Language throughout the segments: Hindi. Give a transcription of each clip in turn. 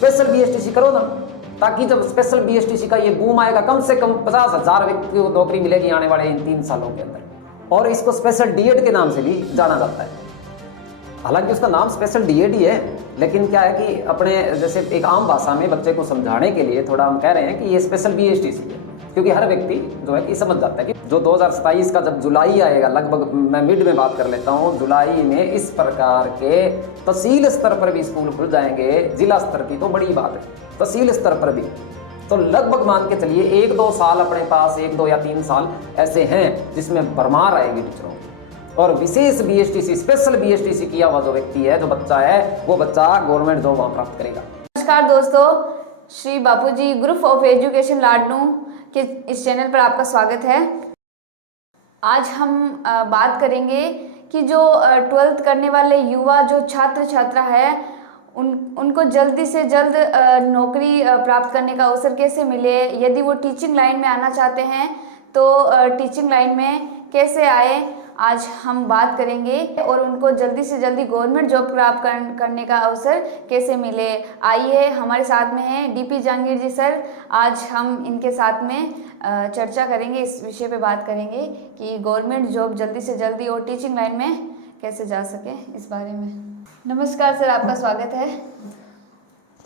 स्पेशल बीएसटीसी करो ना, ताकि जब स्पेशल बीएसटीसी का ये बूम आएगा कम से कम 50,000 व्यक्ति को नौकरी मिलेगी आने वाले इन 3 सालों के अंदर। और इसको स्पेशल डीएड के नाम से भी जाना जाता है। हालांकि उसका नाम स्पेशल डीएड ही है, लेकिन क्या है कि अपने जैसे एक आम भाषा में बच्चे को समझाने के लिए थोड़ा हम कह रहे हैं कि ये स्पेशल बीएसटीसी है, क्योंकि हर व्यक्ति जो है कि समझ जाता है कि जो 2027 का जब जुलाई आएगा, लगभग मैं मिड में बात कर लेता हूँ, जुलाई में इस प्रकार के तहसील स्तर पर भी स्कूल खुल जाएंगे, जिला स्तर की तो बड़ी बात है, तहसील स्तर पर भी। तो लगभग मान के चलिए 1-2 साल अपने पास, 1-2 या 3 साल ऐसे हैं जिसमें भरमार आएगी टीचरों की। और विशेष बीएसटीसी, स्पेशल बीएसटीसी किया हुआ जो व्यक्ति है, जो बच्चा है, वो बच्चा गवर्नमेंट जॉब वहाँ प्राप्त करेगा। नमस्कार दोस्तों, श्री बापूजी ग्रुप ऑफ एजुकेशन लाडनू के इस चैनल पर आपका स्वागत है। आज हम बात करेंगे कि जो 12th करने वाले युवा जो छात्र छात्रा है उनको जल्दी से जल्द नौकरी प्राप्त करने का अवसर कैसे मिले, यदि वो टीचिंग लाइन में आना चाहते हैं तो टीचिंग लाइन में कैसे आए, आज हम बात करेंगे। और उनको जल्दी से जल्दी गवर्नमेंट जॉब प्राप्त करने का अवसर कैसे मिले। आइए, हमारे साथ में हैं डीपी जहांगीर जी सर। आज हम इनके साथ में चर्चा करेंगे, इस विषय पे बात करेंगे कि गवर्नमेंट जॉब जल्दी से जल्दी और टीचिंग लाइन में कैसे जा सके, इस बारे में। नमस्कार सर, आपका स्वागत है।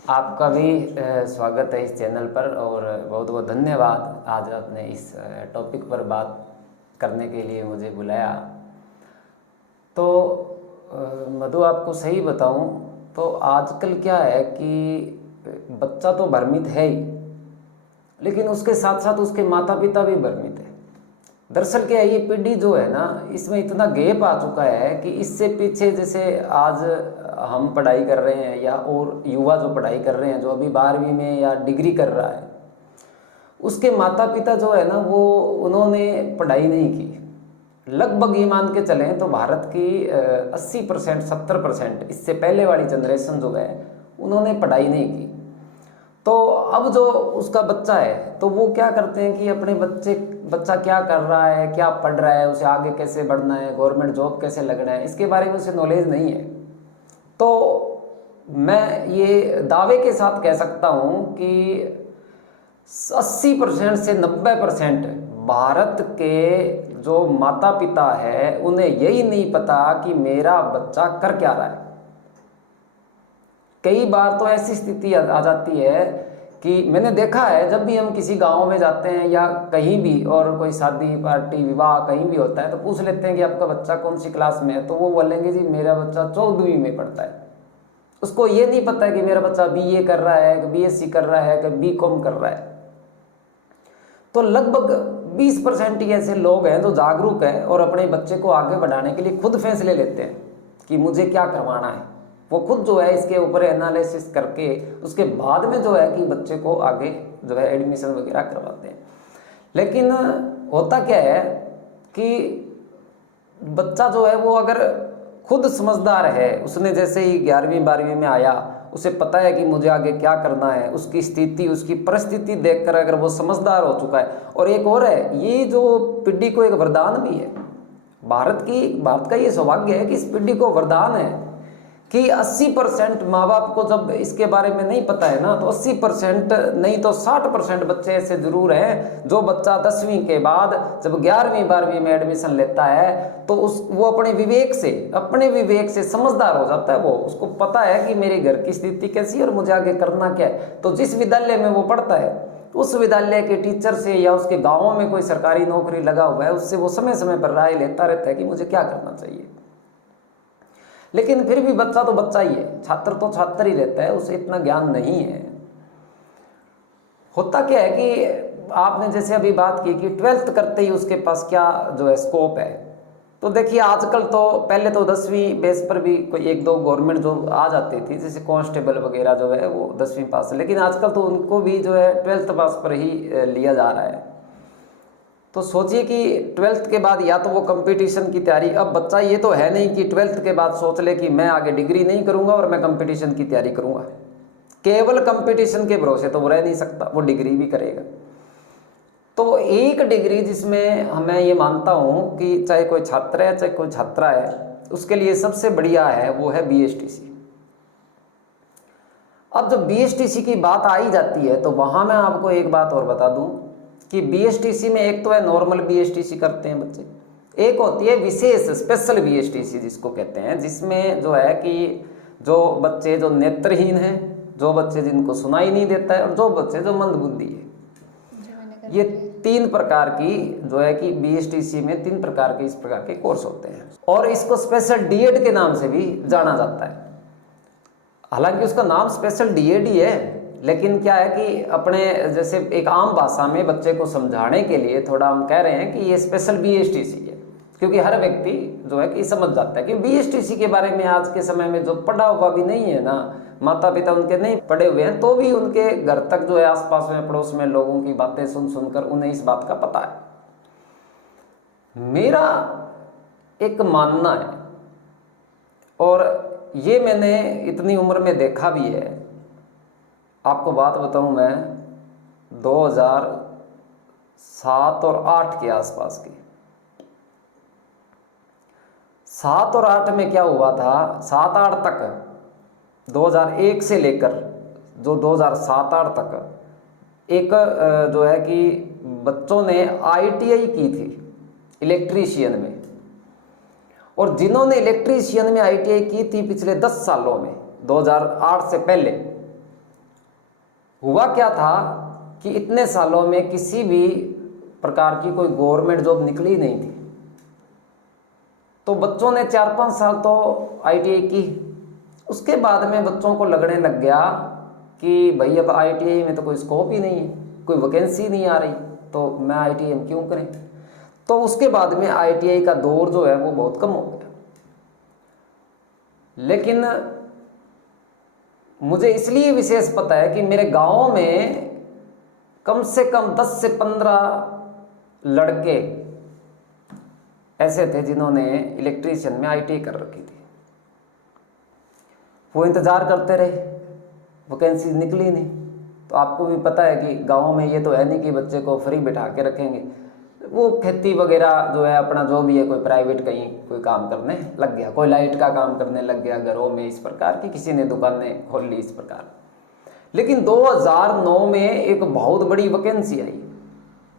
आपका भी स्वागत है इस चैनल पर, और बहुत बहुत धन्यवाद आज आपने इस टॉपिक पर बात करने के लिए मुझे बुलाया। तो मधु, आपको सही बताऊं तो आजकल क्या है कि बच्चा तो भ्रमित है ही, लेकिन उसके साथ साथ उसके माता पिता भी भ्रमित है। दरअसल क्या है, ये पीढ़ी जो है ना, इसमें इतना गैप आ चुका है कि इससे पीछे, जैसे आज हम पढ़ाई कर रहे हैं या और युवा जो पढ़ाई कर रहे हैं, जो अभी 12वीं में या डिग्री कर रहा है, उसके माता पिता जो है ना, वो उन्होंने पढ़ाई नहीं की। लगभग ये मान के चलें तो भारत की 80%, 70%, इससे पहले वाली जनरेशन जो है उन्होंने पढ़ाई नहीं की। तो अब जो उसका बच्चा है, तो वो क्या करते हैं कि अपने बच्चा क्या कर रहा है, क्या पढ़ रहा है, उसे आगे कैसे बढ़ना है, गवर्नमेंट जॉब कैसे लगना है, इसके बारे में उसे नॉलेज नहीं है। तो मैं ये दावे के साथ कह सकता हूँ कि 80% से 90% भारत के जो माता पिता है, उन्हें यही नहीं पता कि मेरा बच्चा कर क्या रहा है। कई बार तो ऐसी स्थिति आ जाती है कि मैंने देखा है, जब भी हम किसी गांव में जाते हैं या कहीं भी, और कोई शादी पार्टी विवाह कहीं भी होता है, तो पूछ लेते हैं कि आपका बच्चा कौन सी क्लास में है, तो वो बोलेंगे जी मेरा बच्चा 14वीं में पढ़ता है। उसको ये नहीं पता है कि मेरा बच्चा बीए कर रहा है, कि बीएससी कर रहा है, कि बीकॉम कर रहा है। तो लगभग 20% ही ऐसे लोग हैं जो जागरूक हैं और अपने बच्चे को आगे बढ़ाने के लिए खुद फैसले लेते हैं कि मुझे क्या करवाना है। वो खुद जो है इसके ऊपर एनालिसिस करके उसके बाद में जो है कि बच्चे को आगे जो है एडमिशन वगैरह करवाते हैं। लेकिन होता क्या है कि बच्चा जो है वो अगर खुद समझदार है, उसने जैसे ही 11वीं 12वीं में आया, उसे पता है कि मुझे आगे क्या करना है, उसकी स्थिति, उसकी परिस्थिति देखकर अगर वो समझदार हो चुका है। और एक और है, ये जो पीढ़ी को एक वरदान भी है, भारत का ये सौभाग्य है कि इस पीढ़ी को वरदान है कि 80% माँ बाप को जब इसके बारे में नहीं पता है ना, तो 80% नहीं तो 60% बच्चे ऐसे जरूर हैं जो बच्चा 10वीं के बाद जब 11वीं 12वीं में एडमिशन लेता है तो वो अपने विवेक से समझदार हो जाता है। वो उसको पता है कि मेरे घर की स्थिति कैसी है और मुझे आगे करना क्या है। तो जिस विद्यालय में वो पढ़ता है, उस विद्यालय के टीचर से या उसके गाँव में कोई सरकारी नौकरी लगा हुआ है, उससे वो समय समय पर राय लेता रहता है कि मुझे क्या करना चाहिए। लेकिन फिर भी बच्चा तो बच्चा ही है, छात्र तो छात्र ही रहता है, उसे इतना ज्ञान नहीं है। होता क्या है कि आपने जैसे अभी बात की कि 12th करते ही उसके पास क्या जो है स्कोप है, तो देखिए आजकल तो पहले तो 10वीं बेस पर भी कोई 1-2 गवर्नमेंट जॉब आ जाती थी, जैसे कांस्टेबल वगैरह जो है वो 10वीं पास है, लेकिन आजकल तो उनको भी जो है 12th पास पर ही लिया जा रहा है। तो सोचिए कि 12th के बाद या तो वो कंपटीशन की तैयारी, अब बच्चा ये तो है नहीं कि 12th के बाद सोच ले कि मैं आगे डिग्री नहीं करूंगा और मैं कंपटीशन की तैयारी करूंगा। केवल कंपटीशन के भरोसे तो वो रह नहीं सकता, वो डिग्री भी करेगा। तो एक डिग्री जिसमें मैं ये मानता हूँ कि चाहे कोई छात्र है चाहे कोई छात्रा है, उसके लिए सबसे बढ़िया है वो है बीएसटीसी। अब जब बीएसटीसी की बात आई जाती है तो वहाँ मैं आपको एक बात और बता दूं कि बीएसटीसी में एक तो है नॉर्मल बीएसटीसी करते हैं बच्चे, एक होती है विशेष स्पेशल बीएसटीसी जिसको कहते हैं, जिसमें जो है कि जो बच्चे जो नेत्रहीन हैं, जो बच्चे जिनको सुनाई नहीं देता है और जो बच्चे जो मंदबुद्धि है, ये 3 प्रकार की जो है कि बीएसटीसी में 3 प्रकार के इस प्रकार के कोर्स होते हैं और इसको स्पेशल डीएड के नाम से भी जाना जाता है। हालांकि उसका नाम स्पेशल डीएड ही है, लेकिन क्या है कि अपने जैसे एक आम भाषा में बच्चे को समझाने के लिए थोड़ा हम कह रहे हैं कि ये स्पेशल बीएसटीसी है, क्योंकि हर व्यक्ति जो है कि समझ जाता है कि बीएसटीसी के बारे में आज के समय में जो पढ़ा हुआ भी नहीं है ना, माता पिता उनके नहीं पढ़े हुए हैं, तो भी उनके घर तक जो है आसपास में पड़ोस में लोगों की बातें सुन सुनकर उन्हें इस बात का पता है। मेरा एक मानना है और ये मैंने इतनी उम्र में देखा भी है, आपको बात बताऊं मैं 2007 और 8 के आसपास की, 7 और 8 में क्या हुआ था, 7-8 तक 2001 से लेकर जो 2007-8 तक एक जो है कि बच्चों ने आईटीआई की थी इलेक्ट्रीशियन में, और जिन्होंने इलेक्ट्रीशियन में आईटीआई की थी पिछले 10 सालों में 2008 से पहले, हुआ क्या था कि इतने सालों में किसी भी प्रकार की कोई गवर्नमेंट जॉब निकली नहीं थी, तो बच्चों ने 4-5 साल तो आईटीआई की। उसके बाद में बच्चों को लगने लग गया कि भाई अब आईटीआई में तो कोई स्कोप ही नहीं है, कोई वैकेंसी नहीं आ रही, तो मैं आईटीआई में क्यों करें। तो उसके बाद में आईटीआई का दौर जो है वो बहुत कम हो गया। लेकिन मुझे इसलिए विशेष पता है कि मेरे गांव में कम से कम 10 से 15 लड़के ऐसे थे जिन्होंने इलेक्ट्रीशियन में आईटीआई कर रखी थी। वो इंतज़ार करते रहे, वैकेंसी निकली नहीं। तो आपको भी पता है कि गाँव में ये तो है नहीं कि बच्चे को फ्री बिठा के रखेंगे, वो खेती वगैरह जो है अपना जो भी है, कोई प्राइवेट कहीं कोई काम करने लग गया, कोई लाइट का काम करने लग गया घरों में, इस प्रकार की किसी ने दुकानें खोल ली इस प्रकार। लेकिन 2009 में एक बहुत बड़ी वैकेंसी आई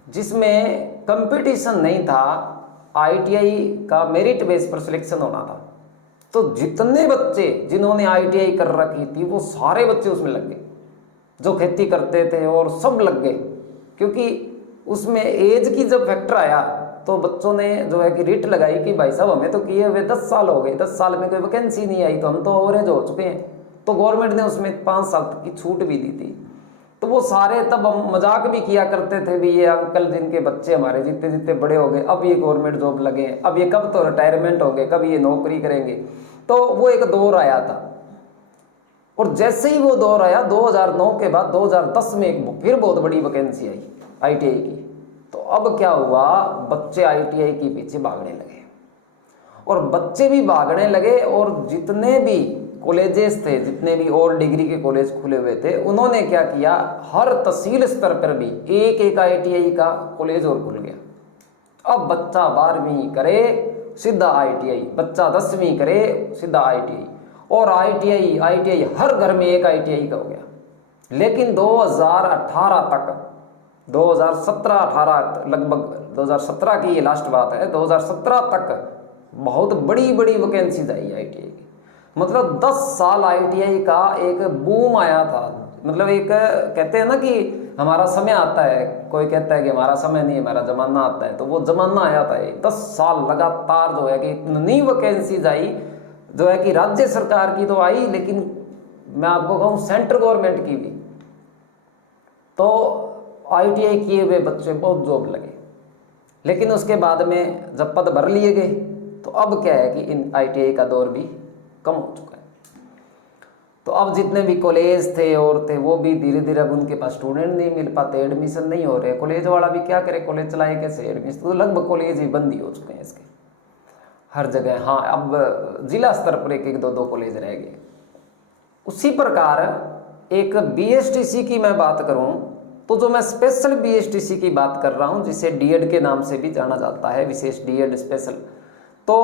जिसमें कंपटीशन नहीं था, आईटीआई का मेरिट बेस पर सिलेक्शन होना था। तो जितने बच्चे जिन्होंने आईटीआई कर रखी थी वो सारे बच्चे उसमें लग गए, जो खेती करते थे और सब लग गए, क्योंकि उसमें एज की जब फैक्टर आया तो बच्चों ने जो है कि रिट लगाई कि भाई साहब हमें तो किए हुए 10 साल हो गए, 10 साल में कोई वैकेंसी नहीं आई, तो हम तो ओवरेज हो चुके हैं। तो गवर्नमेंट ने उसमें 5 साल तक की छूट भी दी थी। तो वो सारे तब हम मजाक भी किया करते थे भी, ये अंकल जिनके बच्चे हमारे जितने जितने बड़े हो गए, अब ये गवर्नमेंट जॉब लगे, अब ये कब तो रिटायरमेंट हो गए, कब ये नौकरी करेंगे। तो वो एक दौर आया था, और जैसे ही वो दौर आया 2009 के बाद 2010 में एक फिर बहुत बड़ी वैकेंसी आई आईटीआई की। तो अब क्या हुआ, बच्चे आईटीआई के पीछे भागने लगे, और बच्चे भी भागने लगे, और जितने भी कॉलेजेस थे, जितने भी और डिग्री के कॉलेज खुले हुए थे, उन्होंने क्या किया, हर तहसील स्तर पर भी एक एक आईटीआई का कॉलेज और खुल गया। अब बच्चा 12वीं करे सीधा आईटीआई, बच्चा 10वीं करे सीधा आईटीआई, और आईटीआई हर घर में एक आईटीआई का हो गया। लेकिन 2018 तक, 2017-18 लगभग 2017 की ये लास्ट बात है, 2017 तक बहुत बड़ी बड़ी वैकेंसीज आई आईटीआई की। मतलब 10 साल आईटीआई का एक बूम आया था। मतलब एक कहते हैं ना कि हमारा समय आता है, कोई कहता है कि हमारा समय नहीं, हमारा जमाना आता है, तो वो जमाना आया था। 10 साल लगातार जो है कि इतनी वैकेंसीज आई, जो है कि राज्य सरकार की तो आई, लेकिन मैं आपको कहूँ सेंट्रल गवर्नमेंट की भी। तो आईटीआई किए हुए बच्चे बहुत जॉब लगे, लेकिन उसके बाद में जब पद भर लिए गए तो अब क्या है कि इन आईटीआई का दौर भी कम हो चुका है। तो अब जितने भी कॉलेज थे और थे वो भी धीरे धीरे अब उनके पास स्टूडेंट नहीं मिल पाते, एडमिशन नहीं हो रहे। कॉलेज वाला भी क्या करे, कॉलेज चलाए कैसे, एडमिशन तो लगभग कॉलेज ही बंद ही हो चुके हैं इसके हर जगह। हाँ, अब जिला स्तर पर एक एक दो दो कॉलेज रह गए। उसी प्रकार एक बीएसटीसी की मैं बात करूं तो जो मैं स्पेशल बीएसटीसी की बात कर रहा हूं, जिसे डीएड के नाम से भी जाना जाता है, विशेष डीएड स्पेशल, तो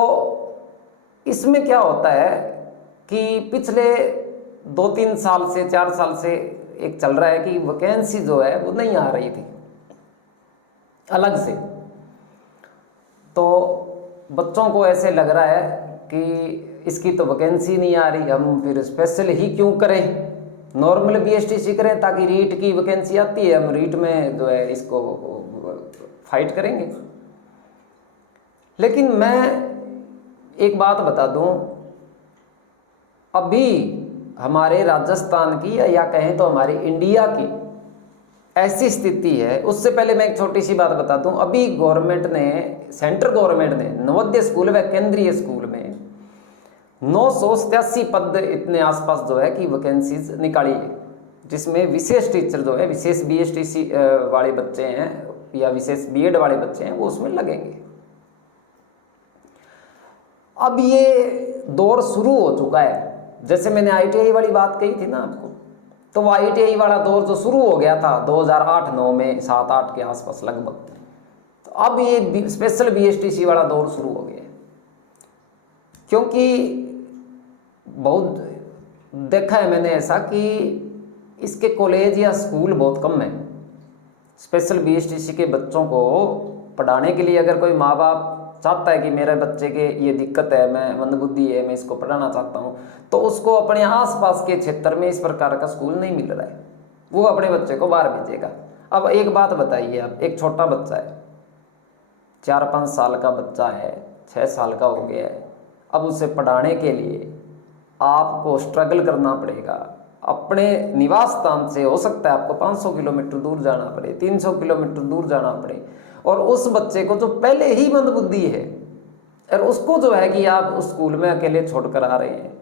इसमें क्या होता है कि पिछले 2-3 साल से 4 साल से एक चल रहा है कि वैकेंसी जो है वो नहीं आ रही थी अलग से। तो बच्चों को ऐसे लग रहा है कि इसकी तो वैकेंसी नहीं आ रही, हम फिर स्पेशल ही क्यों करें, नॉर्मल बीएसटीसी करें ताकि रीट की वैकेंसी आती है, हम रीट में जो है इसको फाइट करेंगे। लेकिन मैं एक बात बता दूं, अभी हमारे राजस्थान की या कहें तो हमारी इंडिया की ऐसी स्थिति है। उससे पहले मैं एक छोटी सी बात बता दूं, अभी गवर्नमेंट ने, सेंट्रल गवर्नमेंट ने नवोदय स्कूल व केंद्रीय स्कूल में 987 पद इतने आसपास जो है कि वैकेंसीज निकाली है, जिसमें विशेष टीचर जो है, विशेष बीएसटीसी वाले बच्चे हैं या विशेष बीएड वाले बच्चे हैं वो उसमें लगेंगे। अब ये दौर शुरू हो चुका है। जैसे मैंने आईटीआई वाली बात कही थी ना आपको, तो वो आईटीआई वाला दौर जो शुरू हो गया था 2008-9 में, 7-8 के आसपास लगभग, तो अब ये स्पेशल बीएसटीसी वाला दौर शुरू हो गया है। क्योंकि बहुत देखा है मैंने ऐसा कि इसके कॉलेज या स्कूल बहुत कम है। स्पेशल बीएसटीसी के बच्चों को पढ़ाने के लिए अगर कोई माँ बाप चाहता है कि मेरे बच्चे के ये दिक्कत है, मैं मंदबुद्धि है, मैं इसको पढ़ाना चाहता हूँ, तो उसको अपने आसपास के क्षेत्र में इस प्रकार का स्कूल नहीं मिल रहा है, वो अपने बच्चे को बाहर भेजेगा। अब एक बात बताइए आप, एक छोटा बच्चा है, 4-5 साल का बच्चा है, 6 साल का हो गया है, अब उसे पढ़ाने के लिए आपको स्ट्रगल करना पड़ेगा। अपने निवास स्थान से हो सकता है आपको 500 किलोमीटर दूर जाना पड़े, 300 किलोमीटर दूर जाना पड़े, और उस बच्चे को जो पहले ही मंदबुद्धि है और उसको जो है कि आप उस स्कूल में अकेले छोड़कर आ रहे हैं,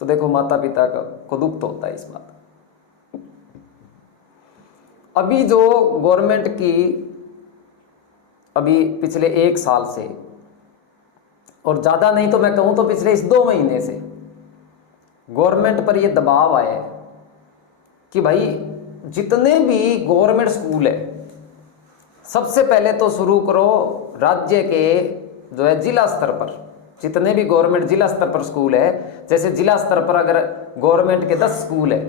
तो देखो माता पिता को दुख तो होता है इस बात। अभी जो गवर्नमेंट की अभी पिछले 1 साल से, और ज़्यादा नहीं तो मैं कहूँ तो पिछले इस 2 महीने से गवर्नमेंट पर यह दबाव आया है कि भाई जितने भी गवर्नमेंट स्कूल है, सबसे पहले तो शुरू करो राज्य के जो है जिला स्तर पर, जितने भी गवर्नमेंट जिला स्तर पर स्कूल है, जैसे जिला स्तर पर अगर गवर्नमेंट के 10 स्कूल है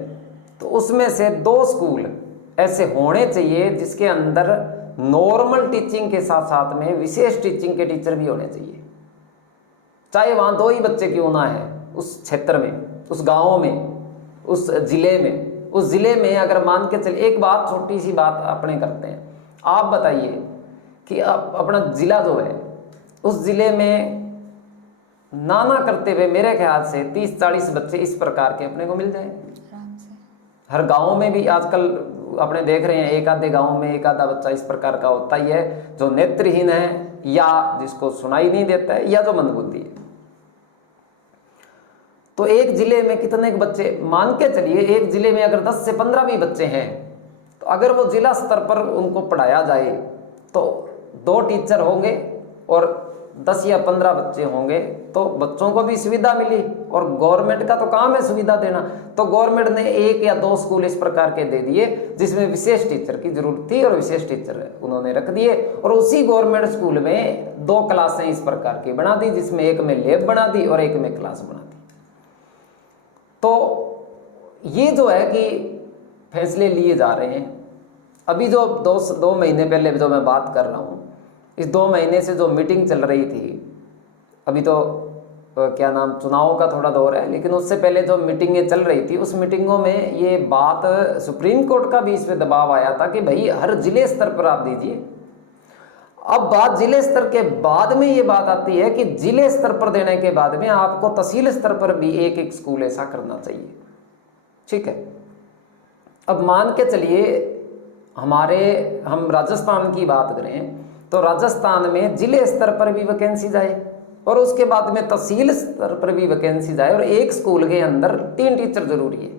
तो उसमें से 2 स्कूल ऐसे होने चाहिए जिसके अंदर नॉर्मल टीचिंग के साथ साथ में विशेष टीचिंग के टीचर भी होने चाहिए, चाहे वहाँ 2 ही बच्चे क्यों ना है उस क्षेत्र में, उस गाँव में, उस जिले में। उस जिले में अगर मान के चलिए, एक बात छोटी सी बात अपने करते हैं, आप बताइए कि आप अपना जिला जो है उस जिले में नाना करते हुए मेरे ख्याल से 30-40 बच्चे इस प्रकार के अपने को मिल जाएंगे। हर गांव में भी आजकल अपने देख रहे हैं, एक आधे गांव में एक आधा बच्चा इस प्रकार का होता ही है जो नेत्रहीन है या जिसको सुनाई नहीं देता है या जो मंदबुद्धि है। तो एक जिले में कितने बच्चे, मान के चलिए एक जिले में अगर 10 से 15 भी बच्चे हैं, तो अगर वो जिला स्तर पर उनको पढ़ाया जाए तो 2 टीचर होंगे और 10 या 15 बच्चे होंगे, तो बच्चों को भी सुविधा मिली। और गवर्नमेंट का तो काम है सुविधा देना, तो गवर्नमेंट ने 1 या 2 स्कूल इस प्रकार के दे दिए जिसमें विशेष टीचर की जरूरत थी और विशेष टीचर उन्होंने रख दिए। और उसी गवर्नमेंट स्कूल में 2 क्लासें इस प्रकार की बना दी, जिसमें एक में लैब बना दी और एक में क्लास बना दी। तो ये जो है कि फैसले लिए जा रहे हैं। अभी जो 2 महीने पहले जो मैं बात कर रहा हूँ, इस 2 महीने से जो मीटिंग चल रही थी, अभी तो क्या नाम, चुनाव का थोड़ा दौर है, लेकिन उससे पहले जो मीटिंगें चल रही थी उस मीटिंगों में ये बात, सुप्रीम कोर्ट का भी इस पर दबाव आया था कि भाई हर जिले स्तर पर आप दीजिए। अब बात जिले स्तर के बाद में ये बात आती है कि जिले स्तर पर देने के बाद में आपको तहसील स्तर पर भी एक स्कूल ऐसा करना चाहिए, ठीक है। अब मान के चलिए हम राजस्थान की बात करें तो राजस्थान में जिले स्तर पर भी वैकेंसी जाए और उसके बाद में तहसील स्तर पर भी वैकेंसी जाए, और एक स्कूल के अंदर 3 टीचर जरूरी है।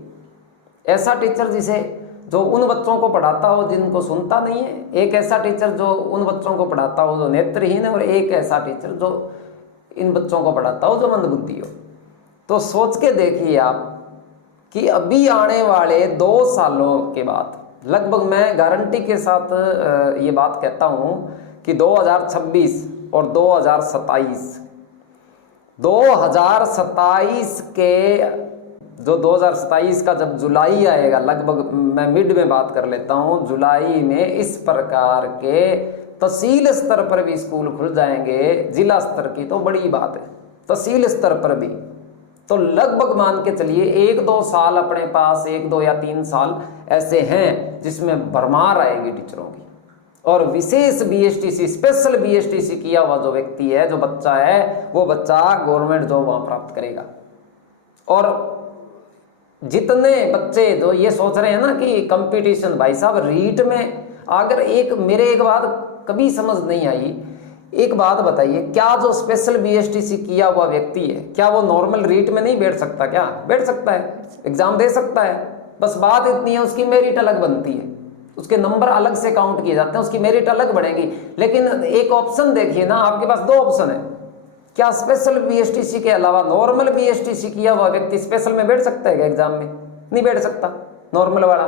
ऐसा टीचर जिसे जो उन बच्चों को पढ़ाता हो जिनको सुनता नहीं है, एक ऐसा टीचर जो उन बच्चों को पढ़ाता हो जो नेत्रहीन है, और एक ऐसा टीचर जो इन बच्चों को पढ़ाता हो जो मंदबुद्धि हो। तो सोच के देखिए आप कि अभी आने वाले 2 सालों के बाद, लगभग मैं गारंटी के साथ ये बात कहता हूँ कि 2026 और 2027 के जो 2027 का जब जुलाई आएगा, लगभग मैं मिड में बात कर लेता हूँ, जुलाई में इस प्रकार के तहसील स्तर पर भी स्कूल खुल जाएंगे, जिला स्तर की तो बड़ी बात है, तहसील स्तर पर भी। तो लगभग मान के चलिए 1-2 साल अपने पास, 1-2 या 3 साल ऐसे हैं जिसमें भरमार आएगी टीचरों की। और विशेष बीएसटीसी, स्पेशल बीएसटीसी किया हुआ जो व्यक्ति है, जो बच्चा है, वो बच्चा गवर्नमेंट जॉब वहाँ प्राप्त करेगा। और जितने बच्चे जो ये सोच रहे हैं ना कि कंपटीशन, भाई साहब रीट में अगर एक बात कभी समझ नहीं आई, एक बात बताइए, क्या जो स्पेशल बीएसटीसी किया हुआ व्यक्ति है, क्या वो नॉर्मल रीट में नहीं बैठ सकता? क्या बैठ सकता है, एग्जाम दे सकता है। बस बात इतनी है, उसकी मेरिट अलग बनती है, उसके नंबर अलग से काउंट किए जाते हैं, उसकी मेरिट अलग बढ़ेगी। लेकिन एक ऑप्शन देखिए ना, आपके पास 2 ऑप्शन है। क्या स्पेशल बीएसटीसी के अलावा नॉर्मल बीएसटीसी किया हुआ व्यक्ति स्पेशल में बैठ सकता है क्या एग्जाम में? नहीं बैठ सकता। नॉर्मल वाला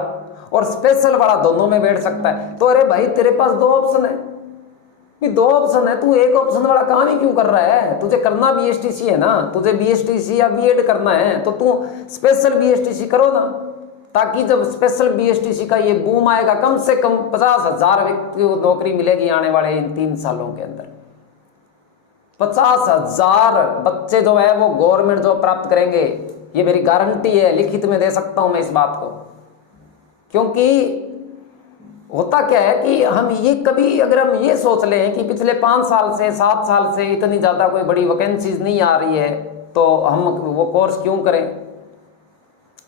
और स्पेशल वाला दोनों में बैठ सकता है। तो अरे भाई तेरे पास 2 ऑप्शन है, 2 ऑप्शन है, तू एक ऑप्शन वाला काम ही क्यों कर रहा है? तुझे करना बीएसटीसी है ना, तुझे बीएसटीसी या बीएड करना है, तो तू स्पेशल बीएसटीसी करो ना, ताकि जब स्पेशल बीएसटीसी का ये बूम आएगा, कम से कम 50,000 व्यक्ति को नौकरी मिलेगी आने वाले इन 3 सालों के अंदर। 50,000 बच्चे जो है वो गवर्नमेंट जॉब प्राप्त करेंगे, ये मेरी गारंटी है, लिखित में दे सकता हूं मैं इस बात को। क्योंकि होता क्या है कि हम ये कभी अगर हम ये सोच लें कि पिछले 5 साल से 7 साल से इतनी ज़्यादा कोई बड़ी वैकेंसीज नहीं आ रही है, तो हम वो कोर्स क्यों करें?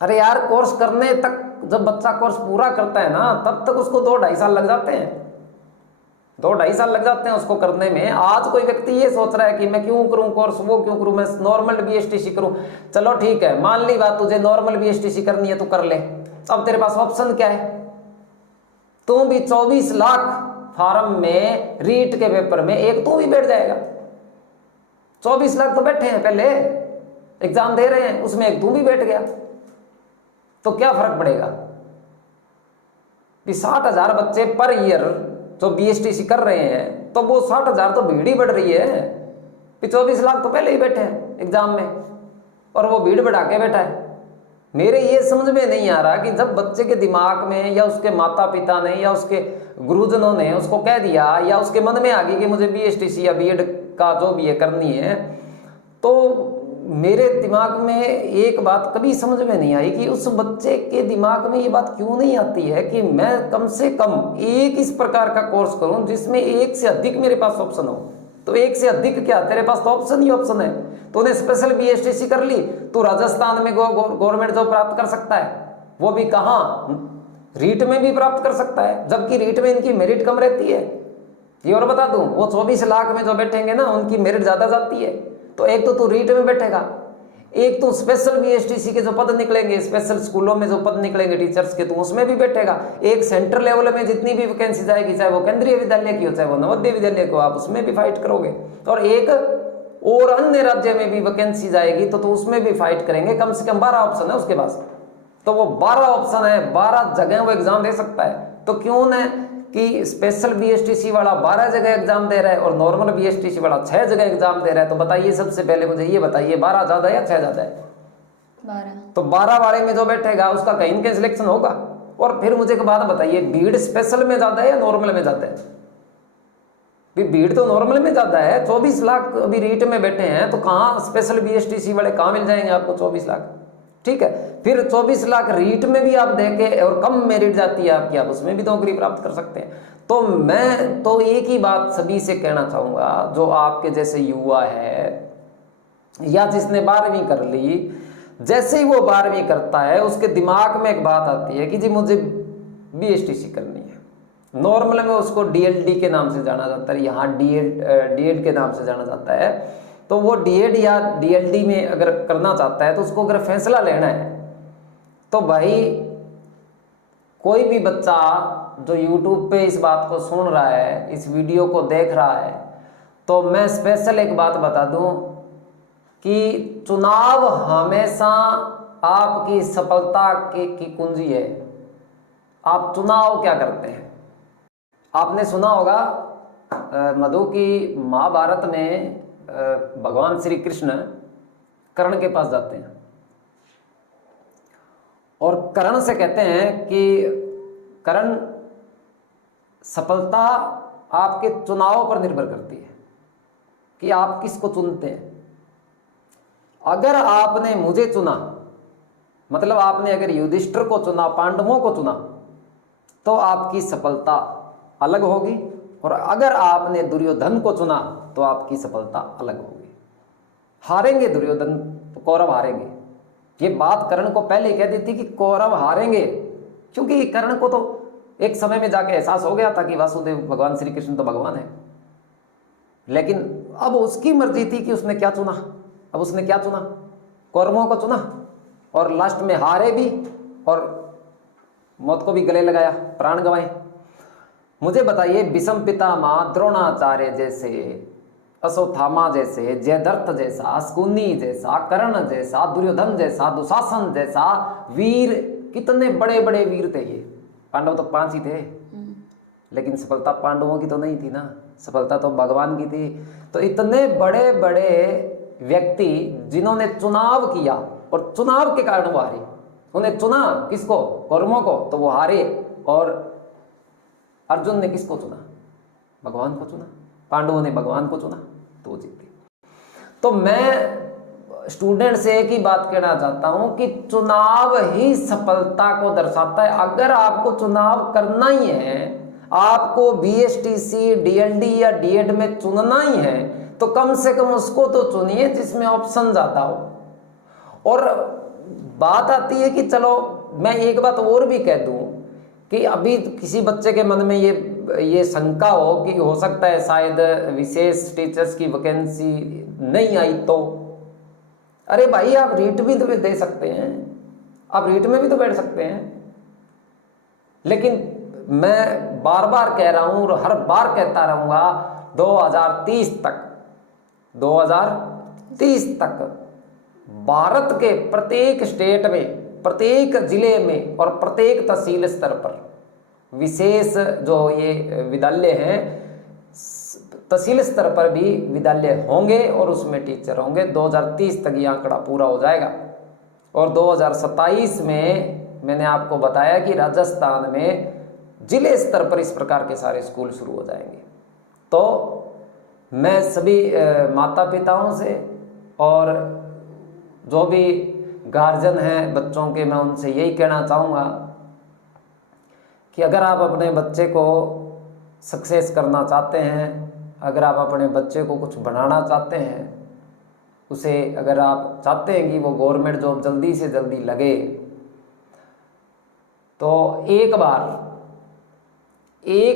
अरे यार, कोर्स करने तक जब बच्चा कोर्स पूरा करता है ना, तब तक उसको 2-2.5 साल लग जाते हैं, 2-2.5 साल लग जाते हैं उसको करने में। आज कोई व्यक्ति ये सोच रहा है कि मैं क्यों करूं कोर्स, वो क्यों करूं, मैं नॉर्मल बीएसटीसी करूं। चलो ठीक है, मान ली बात, तुझे नॉर्मल बीएसटीसी करनी है तो कर ले। अब तेरे पास ऑप्शन क्या है? तू भी 24 लाख फार्म में रीट के पेपर में एक तू भी बैठ जाएगा। 24 लाख तो बैठे हैं, पहले एग्जाम दे रहे हैं, उसमें एक तू भी बैठ गया, तो क्या फर्क पड़ेगा? 60,000 बच्चे पर ईयर जो बीएसटीसी कर रहे हैं, तो वो 60,000 तो भीड़ ही बढ़ रही है। 24 लाख तो पहले ही बैठे हैं एग्जाम में, और वो भीड़ बढ़ा के बैठा है। मेरे ये समझ में नहीं आ रहा कि जब बच्चे के दिमाग में या उसके माता पिता ने या उसके गुरुजनों ने उसको कह दिया, या उसके मन में आ गई कि मुझे बीएसटीसी या बीएड का जो भी है करनी है, तो मेरे दिमाग में एक बात कभी समझ में नहीं आई कि उस बच्चे के दिमाग में ये बात क्यों नहीं आती है कि मैं कम से कम एक इस प्रकार का कोर्स करूं जिसमें एक से अधिक मेरे पास ऑप्शन हो। तो एक से अधिक क्या, तेरे पास तो ऑप्शन ही ऑप्शन है। तूने स्पेशल बीएसटीसी कर ली, तो राजस्थान में गवर्नमेंट जॉब प्राप्त कर सकता है, वो भी कहाँ, रीट में भी प्राप्त कर सकता है, जबकि रीट में इनकी मेरिट कम रहती है। ये और बता दूं, वो 24 लाख में जो बैठेंगे ना, उनकी मेरिट ज्यादा जाती है। तो एक तो तू रीट में बैठेगा, एक तो स्पेशल बीएसटीसी के जो पद निकलेंगे, स्पेशल स्कूलों में जो पद निकलेंगे टीचर्स के, तो उसमें भी बैठेगा। एक सेंटर लेवल में जितनी भी वैकेंसी जाएगी, चाहे वो केंद्रीय विद्यालय की हो चाहे वो नवोदय विद्यालय को, आप उसमें भी फाइट करोगे। और एक और अन्य राज्य में भी वैकेंसी जाएगी, तो उसमें भी फाइट करेंगे। कम से कम 12 ऑप्शन है उसके पास, तो वो 12 ऑप्शन है, 12 जगह वो एग्जाम दे सकता है। तो क्यों न कि स्पेशल बीएसटीसी वाला 12 जगह एग्जाम दे रहा है और नॉर्मल बीएसटीसी वाला 6 जगह एग्जाम दे रहा है। तो बताइए, सबसे पहले मुझे ये बताइए, 12 ज्यादा है या 6 ज्यादा है? 12। तो 12 वाले में जो बैठेगा उसका कहीं न कहीं सिलेक्शन होगा। और फिर मुझे एक बात बताइए, भीड़ स्पेशल में ज्यादा है या नॉर्मल में ज्यादा है? भीड़ तो नॉर्मल में ज्यादा है। 24 लाख अभी रीट में बैठे हैं, तो कहाँ स्पेशल बीएसटीसी वाले कहाँ मिल जाएंगे आपको 24 लाख? ठीक है, फिर 24 लाख रीट में भी आप देके और कम मेरिट जाती है आपकी, आप उसमें भी नौकरी प्राप्त कर सकते हैं। तो मैं तो एक ही बात सभी से कहना चाहूँगा, जो आपके जैसे युवा है या जिसने 12वीं कर ली, जैसे ही वो 12वीं करता है उसके दिमाग में एक बात आती है कि जी मुझे बीएसटीसी करनी है। नॉर्मल में उसको डीएलडी के नाम से जाना जाता है, यहाँ डीएड के नाम से जाना जाता है। तो वो डीएड या डीएलडी में अगर करना चाहता है, तो उसको अगर फैसला लेना है, तो भाई कोई भी बच्चा जो यूट्यूब पे इस बात को सुन रहा है, इस वीडियो को देख रहा है, तो मैं स्पेशल एक बात बता दूं कि चुनाव हमेशा आपकी सफलता की कुंजी है। आप चुनाव क्या करते हैं? आपने सुना होगा मधु की महाभारत में भगवान श्री कृष्ण कर्ण के पास जाते हैं। और करण से कहते हैं कि करण, सफलता आपके चुनाव पर निर्भर करती है कि आप किसको चुनते हैं। अगर आपने मुझे चुना, मतलब आपने अगर युधिष्ठिर को चुना, पांडवों को चुना, तो आपकी सफलता अलग होगी, और अगर आपने दुर्योधन को चुना तो आपकी सफलता अलग होगी। हारेंगे दुर्योधन, कौरव हारेंगे। ये बात कर्ण को पहले ही कह दी थी कि कौरव हारेंगे, क्योंकि कर्ण को तो एक समय में जाके एहसास हो गया था कि वासुदेव भगवान श्री कृष्ण तो भगवान है। लेकिन अब उसकी मर्जी थी कि उसने क्या चुना। अब उसने क्या चुना? कौरवों को चुना, और लास्ट में हारे भी और मौत को भी गले लगाया, प्राण गंवाए। मुझे बताइए, विषम पितामह द्रोणाचार्य जैसे, अश्वत्थामा जैसे, जयद्रथ जैसा, शकुनी जैसा, कर्ण जैसा, दुर्योधन जैसा, दुशासन जैसा वीर, कितने बड़े बड़े वीर थे ये। पांडव तो 5 ही थे, लेकिन सफलता पांडवों की तो नहीं थी ना, सफलता तो भगवान की थी। तो इतने बड़े बड़े व्यक्ति जिन्होंने चुनाव किया, और चुनाव के कारण वो हारे। उन्हें चुना किसको? कौरवों को, तो वो हारे। और अर्जुन ने किसको चुना? भगवान को चुना। पांडवों ने भगवान को चुना, तो वो जीते। तो मैं स्टूडेंट से एक ही बात कहना चाहता हूं कि चुनाव ही सफलता को दर्शाता है। अगर आपको चुनाव करना ही है, आपको बीएसटीसी, डीएलडी या डीएड में चुनना ही है, तो कम से कम उसको तो चुनिए जिसमें ऑप्शन ज्यादा हो। और बात आती है कि चलो मैं एक बात और भी कह दूं कि अभी किसी बच्चे के मन में ये शंका हो कि हो सकता है शायद विशेष टीचर्स की वैकेंसी नहीं आई, तो अरे भाई, आप रीट भी तो दे सकते हैं, आप रीट में भी तो बैठ सकते हैं। लेकिन मैं बार बार कह रहा हूं और हर बार कहता रहूंगा, 2030 तक भारत के प्रत्येक स्टेट में, प्रत्येक जिले में और प्रत्येक तहसील स्तर पर विशेष जो ये विद्यालय हैं, तहसील स्तर पर भी विद्यालय होंगे और उसमें टीचर होंगे। 2030 तक ये आंकड़ा पूरा हो जाएगा। और 2027 में मैंने आपको बताया कि राजस्थान में जिले स्तर पर इस प्रकार के सारे स्कूल शुरू हो जाएंगे। तो मैं सभी माता पिताओं से और जो भी गार्जियन हैं बच्चों के, मैं उनसे यही कहना चाहूँगा कि अगर आप अपने बच्चे को सक्सेस करना चाहते हैं, अगर आप अपने बच्चे को कुछ बनाना चाहते हैं, उसे अगर आप चाहते हैं कि वो गवर्नमेंट जॉब जल्दी से जल्दी लगे, तो एक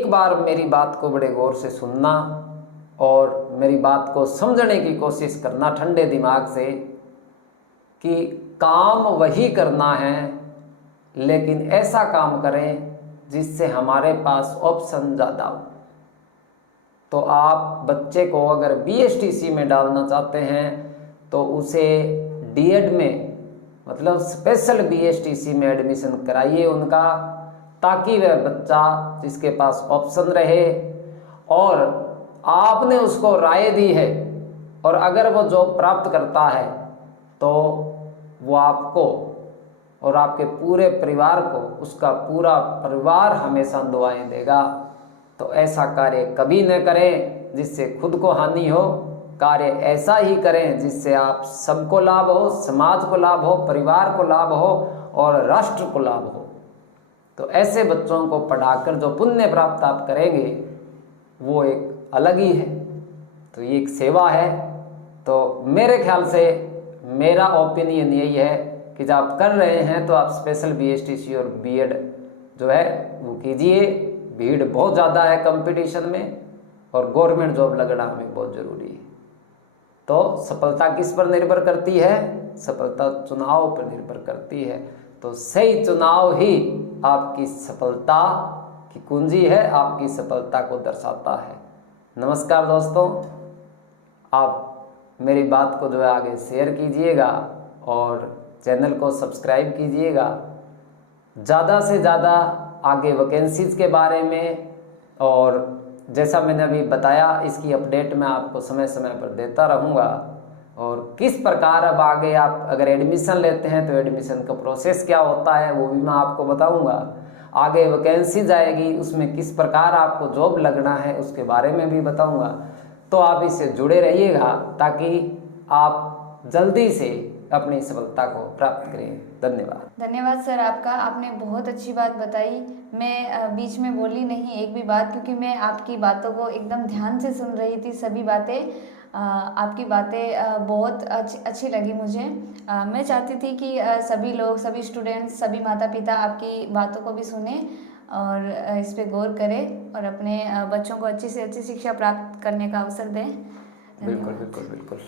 बार मेरी बात को बड़े गौर से सुनना और मेरी बात को समझने की कोशिश करना ठंडे दिमाग से कि काम वही करना है, लेकिन ऐसा काम करें जिससे हमारे पास ऑप्शन ज़्यादा हो। तो आप बच्चे को अगर बीएसटीसी में डालना चाहते हैं तो उसे डीएड में, मतलब स्पेशल बीएसटीसी में एडमिशन कराइए उनका, ताकि वह बच्चा जिसके पास ऑप्शन रहे, और आपने उसको राय दी है, और अगर वो जॉब प्राप्त करता है तो वो आपको और आपके पूरे परिवार को, उसका पूरा परिवार हमेशा दुआएं देगा। तो ऐसा कार्य कभी न करें जिससे खुद को हानि हो। कार्य ऐसा ही करें जिससे आप सबको लाभ हो, समाज को लाभ हो, परिवार को लाभ हो और राष्ट्र को लाभ हो। तो ऐसे बच्चों को पढ़ाकर जो पुण्य प्राप्त आप करेंगे वो एक अलग ही है। तो ये एक सेवा है। तो मेरे ख्याल से मेरा ओपिनियन यही है कि जब आप कर रहे हैं तो आप स्पेशल बीएसटीसी और बीएड जो है वो कीजिए। भीड़ बहुत ज़्यादा है कंपटीशन में, और गवर्नमेंट जॉब लगना हमें बहुत ज़रूरी है। तो सफलता किस पर निर्भर करती है? सफलता चुनाव पर निर्भर करती है। तो सही चुनाव ही आपकी सफलता की कुंजी है, आपकी सफलता को दर्शाता है। नमस्कार दोस्तों, आप मेरी बात को जो है आगे शेयर कीजिएगा और चैनल को सब्सक्राइब कीजिएगा। ज़्यादा से ज़्यादा आगे वैकेंसीज़ के बारे में, और जैसा मैंने अभी बताया इसकी अपडेट मैं आपको समय समय पर देता रहूँगा। और किस प्रकार अब आगे आप अगर एडमिशन लेते हैं तो एडमिशन का प्रोसेस क्या होता है वो भी मैं आपको बताऊंगा। आगे वैकेंसीज आएगी उसमें किस प्रकार आपको जॉब लगना है उसके बारे में भी बताऊंगा। तो आप इससे जुड़े रहिएगा ताकि आप जल्दी से अपनी सफलता को प्राप्त करें। धन्यवाद। धन्यवाद सर आपका, आपने बहुत अच्छी बात बताई। मैं बीच में बोली नहीं एक भी बात, क्योंकि मैं आपकी बातों को एकदम ध्यान से सुन रही थी। सभी बातें आपकी बातें बहुत अच्छी लगी मुझे। मैं चाहती थी कि सभी लोग, सभी स्टूडेंट्स, सभी माता पिता आपकी बातों को भी सुने और इस पे गौर करें और अपने बच्चों को अच्छी से अच्छी शिक्षा प्राप्त करने का अवसर दें। बिल्कुल धन्यवाद। बिल्कुल बिल्कुल।